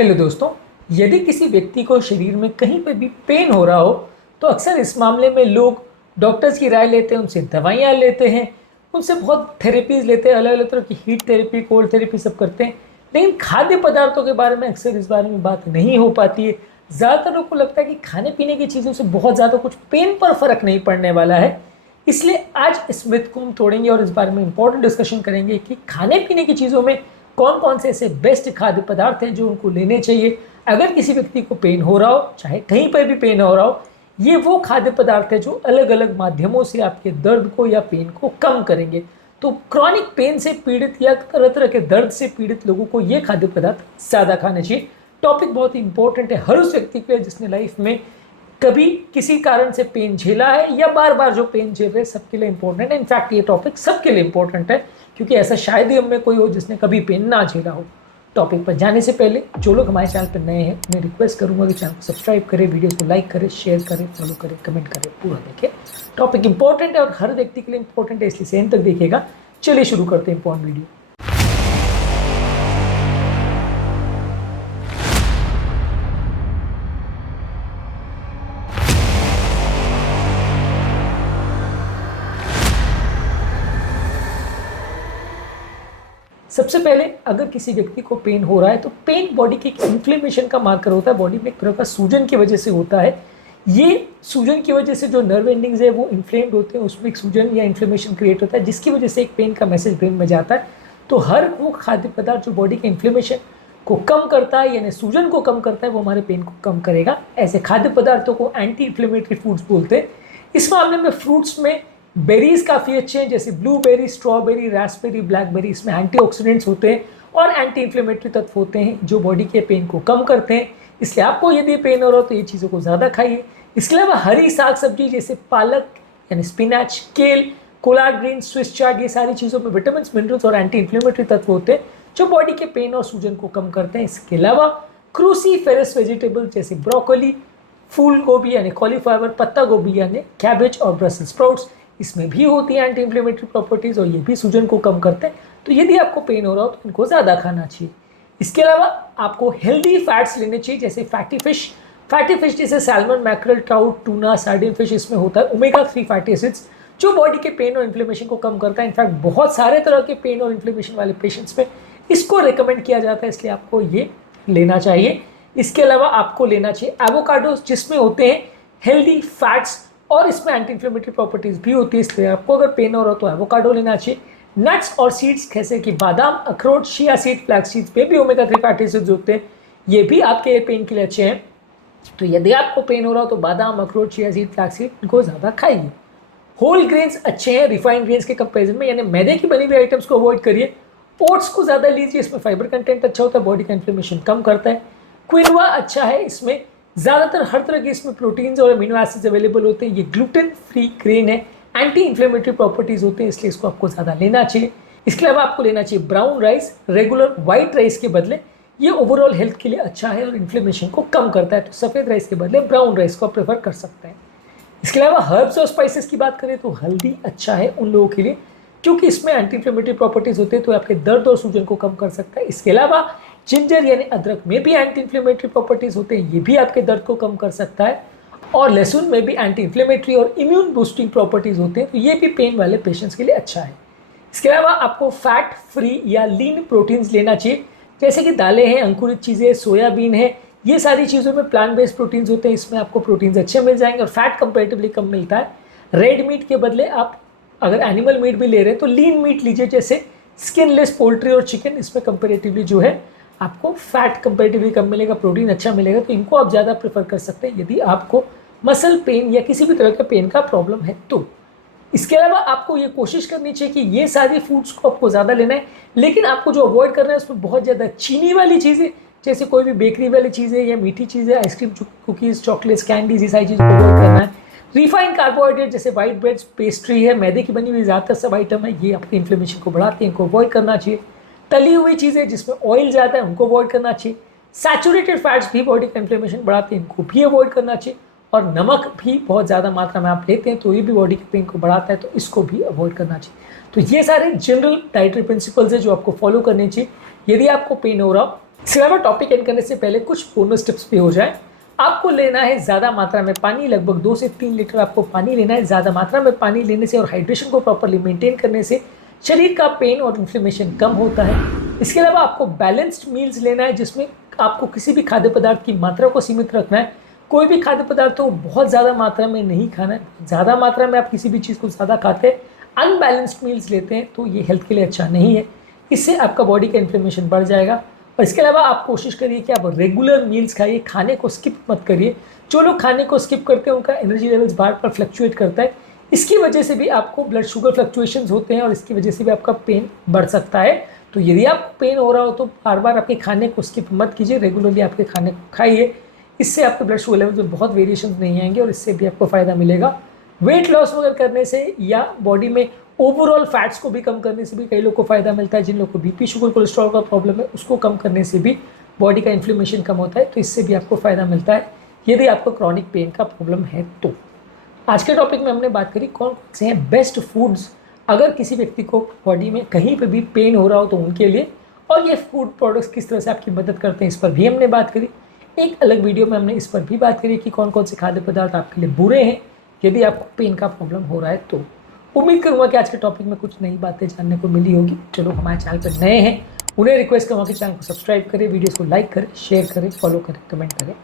Hello दोस्तों, यदि किसी व्यक्ति को शरीर में कहीं पे भी पेन हो रहा हो तो अक्सर इस मामले में लोग डॉक्टर्स की राय लेते हैं, उनसे दवाइयाँ लेते हैं, उनसे बहुत थेरेपीज लेते हैं, अलग अलग तरह की हीट थेरेपी, कोल्ड थेरेपी सब करते हैं। लेकिन खाद्य पदार्थों के बारे में अक्सर इस बारे में बात नहीं हो पाती है। ज़्यादातर लोग को लगता है कि खाने पीने की चीज़ों से बहुत ज़्यादा कुछ पेन पर फर्क नहीं पड़ने वाला है। इसलिए आज इस मिथ को हम तोड़ेंगे और इस बारे में इंपॉर्टेंट डिस्कशन करेंगे कि खाने पीने की चीज़ों में कौन कौन से ऐसे बेस्ट खाद्य पदार्थ हैं जो उनको लेने चाहिए अगर किसी व्यक्ति को पेन हो रहा हो, चाहे कहीं पर भी पेन हो रहा हो। ये वो खाद्य पदार्थ है जो अलग अलग माध्यमों से आपके दर्द को या पेन को कम करेंगे। तो क्रॉनिक पेन से पीड़ित या तरह तरह के दर्द से पीड़ित लोगों को ये खाद्य पदार्थ ज़्यादा खाने चाहिए। टॉपिक बहुत ही इंपॉर्टेंट है हर उस व्यक्ति के लिए जिसने लाइफ में कभी किसी कारण से पेन झेला है या बार बार जो पेन झेल रहे हैं, सबके लिए इंपॉर्टेंट है। इनफैक्ट ये टॉपिक सबके लिए इंपॉर्टेंट है क्योंकि ऐसा शायद ही हम में कोई हो जिसने कभी पेन ना झेला हो। टॉपिक पर जाने से पहले जो लोग हमारे चैनल पर नए हैं मैं रिक्वेस्ट करूंगा कि चैनल को सब्सक्राइब करें, वीडियो को लाइक करें, शेयर करें, फॉलो करें, कमेंट करें, पूरा देखें। टॉपिक इंपॉर्टेंट है और हर व्यक्ति के लिए इंपॉर्टेंट है, इसलिए एंड तक देखिएगा। चलिए शुरू करते हैं इंपॉर्टेंट वीडियो। सबसे पहले अगर किसी व्यक्ति को पेन हो रहा है तो पेन बॉडी के एक इन्फ्लेमेशन का मार्कर होता है। बॉडी में एक तरह का सूजन की वजह से होता है। ये सूजन की वजह से जो नर्व एंडिंग्स है वो इन्फ्लेम्ड होते हैं, उसमें एक सूजन या इन्फ्लेमेशन क्रिएट होता है जिसकी वजह से एक पेन का मैसेज ब्रेन में जाता है। तो हर वो खाद्य पदार्थ जो बॉडी के इन्फ्लेमेशन को कम करता है यानी सूजन को कम करता है वो हमारे पेन को कम करेगा। ऐसे खाद्य पदार्थों को एंटी इन्फ्लेमेटरी फूड्स बोलते हैं। इस मामले में फ्रूट्स में बेरीज काफ़ी अच्छे हैं जैसे ब्लूबेरी, स्ट्रॉबेरी, रास्पबेरी, ब्लैकबेरी। इसमें एंटीऑक्सीडेंट्स होते हैं और एंटी इन्फ्लेमेटरी तत्व होते हैं जो बॉडी के पेन को कम करते हैं। इसलिए आपको यदि पेन हो रहा हो तो ये चीज़ों को ज़्यादा खाइए। इसके अलावा हरी साग सब्जी जैसे पालक यानी स्पिनच, केल, कोलार्ड ग्रीन, स्विस चार्ड, ये सारी चीज़ों में विटामिन, मिनरल्स और एंटी इन्फ्लेमेटरी तत्व होते हैं जो बॉडी के पेन और सूजन को कम करते हैं। इसके अलावा क्रूसीफेरस वेजिटेबल जैसे ब्रोकोली, फूल गोभी यानी कॉलीफ्लावर, पत्ता गोभी यानी कैबेज और ब्रसेल्स स्प्राउट्स, इसमें भी होती है एंटी इन्फ्लेमेटरी प्रॉपर्टीज और ये भी सूजन को कम करते हैं। तो यदि आपको पेन हो रहा हो तो इनको ज़्यादा खाना चाहिए। इसके अलावा आपको हेल्दी फैट्स लेने चाहिए जैसे फैटी फिश जैसे salmon, mackerel, trout, tuna, sardine fish. इसमें होता है ओमेगा 3 फैटी एसिड्स जो बॉडी के पेन और इन्फ्लेमेशन को कम करता है। इनफैक्ट बहुत सारे तरह के पेन और इन्फ्लेमेशन वाले पेशेंट्स में इसको रिकमेंड किया जाता है, इसलिए आपको ये लेना चाहिए। इसके अलावा आपको लेना चाहिए एवोकाडोस जिसमें होते हैं हेल्दी फैट्स और इसमें एंटी इन्फ्लेमेटरी प्रॉपर्टीज भी होती है, इसलिए आपको अगर पेन हो रहा हो तो एवोकाडो लेना चाहिए। नट्स और सीड्स जैसे कि बादाम, अखरोट, चिया सीड, फ्लैक्स सीड्स पे भी ओमेगा 3 फैटी एसिड्स होते हैं, ये भी आपके पेन के लिए अच्छे हैं। तो यदि आपको पेन हो रहा हो तो बादाम, अखरोट, चिया सीड, फ्लैक्स सीड इनको ज़्यादा खाइए। होल ग्रेन्स अच्छे हैं रिफाइंड ग्रेन्स के कंपेरिजन में, यानी मैदे की बनी हुई आइटम्स को अवॉइड करिए। ओट्स को ज़्यादा लीजिए, इसमें फाइबर कंटेंट अच्छा होता है, बॉडी का इन्फ्लेमेशन कम करता है। क्विनोआ अच्छा है, इसमें ज़्यादातर हर तरह के इसमें प्रोटीन्स और अमीनो एसिड्स अवेलेबल होते हैं। ये ग्लूटेन फ्री ग्रेन है, एंटी इन्फ्लेमेटरी प्रॉपर्टीज़ होते हैं, इसलिए इसको आपको ज़्यादा लेना चाहिए। इसके अलावा आपको लेना चाहिए brown rice regular white rice के बदले। ये ओवरऑल हेल्थ के लिए अच्छा है और इन्फ्लेमेशन को कम करता है, तो सफ़ेद राइस के बदले ब्राउन राइस को प्रेफर कर सकते हैं। इसके अलावा हर्ब्स और स्पाइसेस की बात करें तो हल्दी अच्छा है उन लोगों के लिए क्योंकि इसमें एंटी इन्फ्लेमेटरी प्रॉपर्टीज़ होते हैं, तो आपके दर्द और सूजन को कम कर सकता है। इसके अलावा जिंजर यानी अदरक में भी एंटी इन्फ्लेमेटरी प्रॉपर्टीज़ होते हैं, ये भी आपके दर्द को कम कर सकता है। और लहसुन में भी एंटी इन्फ्लेमेटरी और इम्यून बूस्टिंग प्रॉपर्टीज़ होते हैं, तो ये भी पेन वाले पेशेंट्स के लिए अच्छा है। इसके अलावा आपको फैट फ्री या लीन प्रोटीन्स लेना चाहिए जैसे कि दालें हैं, अंकुरित चीज़ें, सोयाबीन है, ये सारी चीज़ों में प्लांट बेस्ड प्रोटीन्स होते हैं, इसमें आपको प्रोटीन्स अच्छे मिल जाएंगे और फैट कंपेरेटिवली कम मिलता है। रेड मीट के बदले आप अगर एनिमल मीट भी ले रहे हैं तो लीन मीट लीजिए जैसे स्किनलेस पोल्ट्री और चिकन, इसमें कंपेरेटिवली जो है आपको फैट कंपेरेटिवली कम मिलेगा, प्रोटीन अच्छा मिलेगा, तो इनको आप ज़्यादा प्रेफर कर सकते हैं यदि आपको मसल पेन या किसी भी तरह के पेन का प्रॉब्लम है तो। इसके अलावा आपको ये कोशिश करनी चाहिए कि ये सारी फूड्स को आपको ज़्यादा लेना है, लेकिन आपको जो अवॉइड करना है उसमें बहुत ज़्यादा चीनी वाली चीज़ें जैसे कोई भी बेकरी वाली चीज़ें या मीठी चीज़ें, आइसक्रीम, कुकीज़, चॉकलेट्स, कैंडीज, ये सारी चीज़ों को अवॉइड करना है। रिफाइंड कार्बोहाइड्रेट जैसे वाइट ब्रेड, पेस्ट्री है, मैदे की बनी हुई ज़्यादातर सब आइटम है, ये आपके इन्फ्लेमेशन को बढ़ाते हैं, इनको अवॉइड करना चाहिए। तली हुई चीज़ें जिसमें ऑयल ज़्यादा है उनको अवॉइड करना चाहिए। सैचुरेटेड फैट्स भी बॉडी का इन्फ्लेमेशन बढ़ाते हैं, इनको भी अवॉइड करना चाहिए। और नमक भी बहुत ज़्यादा मात्रा में आप लेते हैं तो ये भी बॉडी के पेन को बढ़ाता है, तो इसको भी अवॉइड करना चाहिए। तो ये सारे जनरल डाइटरी प्रिंसिपल्स हैं जो आपको फॉलो करने चाहिए यदि आपको पेन हो रहा हो इसके अलावा टॉपिक एंड करने से पहले कुछ बोनस टिप्स भी हो जाए। आपको लेना है ज़्यादा मात्रा में पानी, लगभग 2 से 3 लीटर आपको पानी लेना है। ज़्यादा मात्रा में पानी लेने से और हाइड्रेशन को प्रॉपरली मेंटेन करने से शरीर का पेन और इन्फ्लेमेशन कम होता है। इसके अलावा आपको बैलेंस्ड मील्स लेना है, जिसमें आपको किसी भी खाद्य पदार्थ की मात्रा को सीमित रखना है। कोई भी खाद्य पदार्थ को बहुत ज़्यादा मात्रा में नहीं खाना है। ज़्यादा मात्रा में आप किसी भी चीज़ को ज़्यादा खाते हैं, अनबैलेंस्ड मील्स लेते हैं, तो ये हेल्थ के लिए अच्छा नहीं है। इससे आपका बॉडी का इन्फ्लेमेशन बढ़ जाएगा। और इसके अलावा आप कोशिश करिए कि आप रेगुलर मील्स खाइए, खाने को स्किप मत करिए। जो लोग खाने को स्किप करते हैं उनका एनर्जी लेवल्स बार बार फ्लक्चुएट करता है। इसकी वजह से भी आपको ब्लड शुगर फ्लक्चुएशंस होते हैं और इसकी वजह से भी आपका पेन बढ़ सकता है। तो यदि आपको पेन हो रहा हो तो बार बार आपके खाने को स्किप मत कीजिए, रेगुलरली आपके खाने को खाइए। इससे आपके ब्लड शुगर लेवल में बहुत वेरिएशन नहीं आएंगे और इससे भी आपको फ़ायदा मिलेगा। वेट लॉस वगैरह करने से या बॉडी में ओवरऑल फैट्स को भी कम करने से भी कई लोग को फ़ायदा मिलता है। जिन लोगों को बीपी, शुगर, कोलेस्ट्रॉल का प्रॉब्लम है, उसको कम करने से भी बॉडी का इन्फ्लेमेशन कम होता है, तो इससे भी आपको फ़ायदा मिलता है यदि आपको क्रॉनिक पेन का प्रॉब्लम है तो। आज के टॉपिक में हमने बात करी कौन से हैं बेस्ट फूड्स अगर किसी व्यक्ति को बॉडी में कहीं पे भी पेन हो रहा हो तो उनके लिए, और ये फूड प्रोडक्ट्स किस तरह से आपकी मदद करते हैं इस पर भी हमने बात करी। एक अलग वीडियो में हमने इस पर भी बात करी कि कौन कौन से खाद्य पदार्थ आपके लिए बुरे हैं यदि आपको पेन का प्रॉब्लम हो रहा है तो। उम्मीद करूँगा कि आज के टॉपिक में कुछ नई बातें जानने को मिली होगी। चलो, हमारे चैनल पर नए हैं उन्हें रिक्वेस्ट करूँगा कि चैनल को सब्सक्राइब करें, वीडियोज़ को लाइक करें, शेयर करें, फॉलो करें, कमेंट करें।